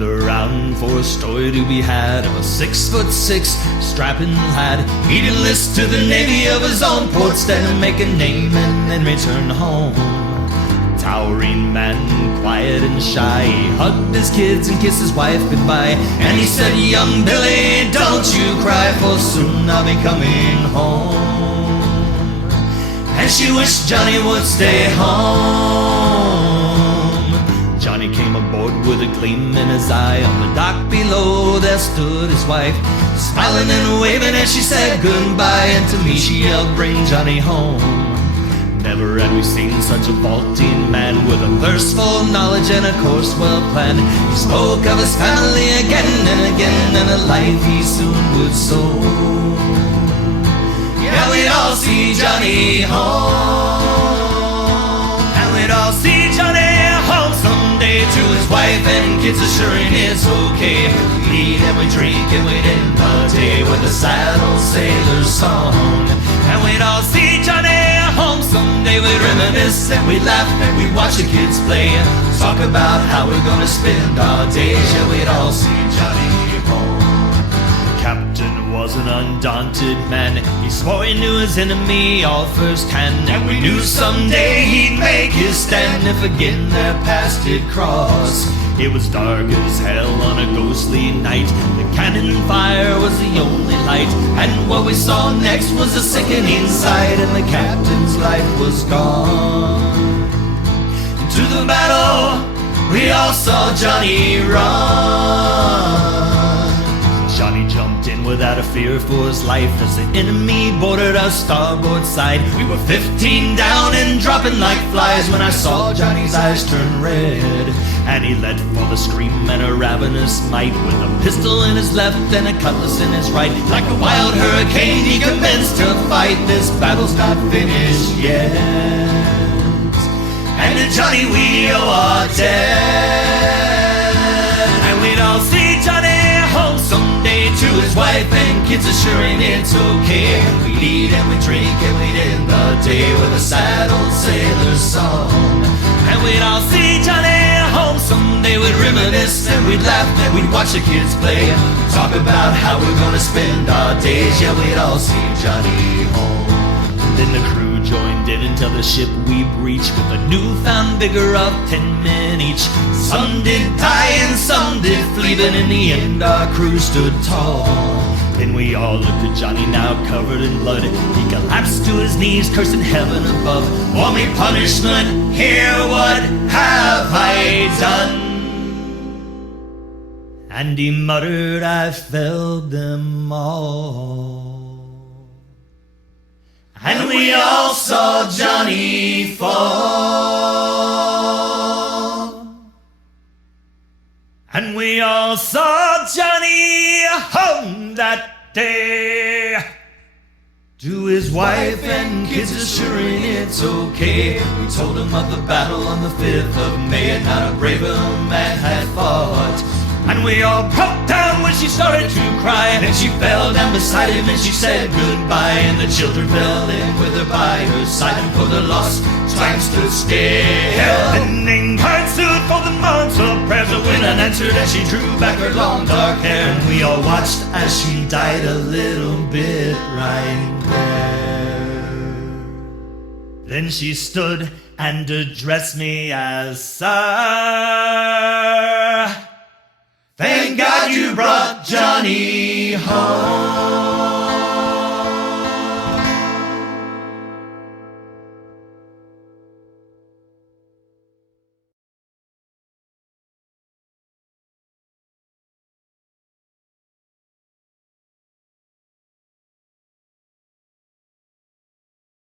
gather round for a story to be had of a 6'6" strapping lad. He'd enlist to the Navy of his own port stead and make a name and then return home. Towering man, quiet and shy, he hugged his kids and kissed his wife goodbye. And he said, "Young Billy, don't you cry, for soon I'll be coming home." And she wished Johnny would stay home. Johnny came aboard with a gleam in his eye. On the dock below there stood his wife, smiling and waving as she said goodbye. And to me she yelled, "Bring Johnny home." Never had we seen such a vaulting man, with a thirst for knowledge and a course well planned. He spoke of his family again and again, and a life he soon would sow. Yeah, we'd all see Johnny home, and we'd all see Johnny home someday, to his wife and kids assuring it's okay. We eat and we drink and we'd end the day with a sad old sailor's song. And we'd all see Johnny home someday. We'd reminisce and we'd laugh and we'd watch the kids play, talk about how we're gonna spend our days. Yeah, we'd all see Johnny home. Captain was an undaunted man. He swore he knew his enemy all firsthand, and we knew someday he'd make his stand if again their paths did cross. It was dark as hell on a ghostly night. The cannon fire was the only light, and what we saw next was a sickening sight, and the captain's life was gone. To the battle we all saw Johnny run. Johnny jumped in without a fear for his life as the enemy boarded our starboard side. We were 15 down and dropping like flies when I saw Johnny's eyes turn red, and he let fall a scream and a ravenous might, with a pistol in his left and a cutlass in his right. Like a wild hurricane he commenced to fight. This battle's not finished yet, and to Johnny we owe our debt. And we'd all see Johnny home someday, to his wife and kids assuring it's okay. We'd eat and we'd drink and we'd end the day with a sad old sailor's song. And we'd all see Johnny home someday. We'd reminisce and we'd laugh and we'd watch the kids play, talk about how we're gonna spend our days. Yeah, we'd all see Johnny home. Then the crew joined in until the ship we breached, with a newfound vigor of 10 men each. Some did die and some did flee, but in the end our crew stood tall. Then we all looked at Johnny, now covered in blood. He collapsed to his knees, cursing heaven above. "For me punishment, here what have I done?" And he muttered, "I failed them all." And we all saw Johnny fall, and we all saw Johnny home that day, to his wife and kids assuring it's okay. We told him of the battle on the 5th of May, and not a braver man had fought. And we all broke down when she started to cry, and then she fell down beside him and she said goodbye. And the children fell in with her by her side, and for the lost time stood still. And then cried stood for the months of prayers, but when unanswered as she drew back her long dark hair. And we all watched as she died a little bit right there. Then she stood and addressed me as "Sir, thank God you brought Johnny home."